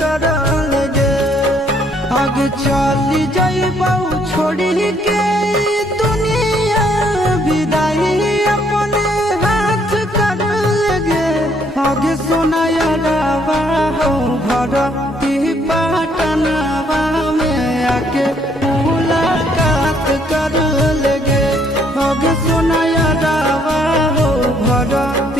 कर लगे आगे चली जाइबू छोड़ी के दुनिया विदाई अपने हाथ कर लगे आगे सोनाया रावा हो भरती पटनावा में आके मुलाकात कर लगे आगे सोनाया रावा हो भरती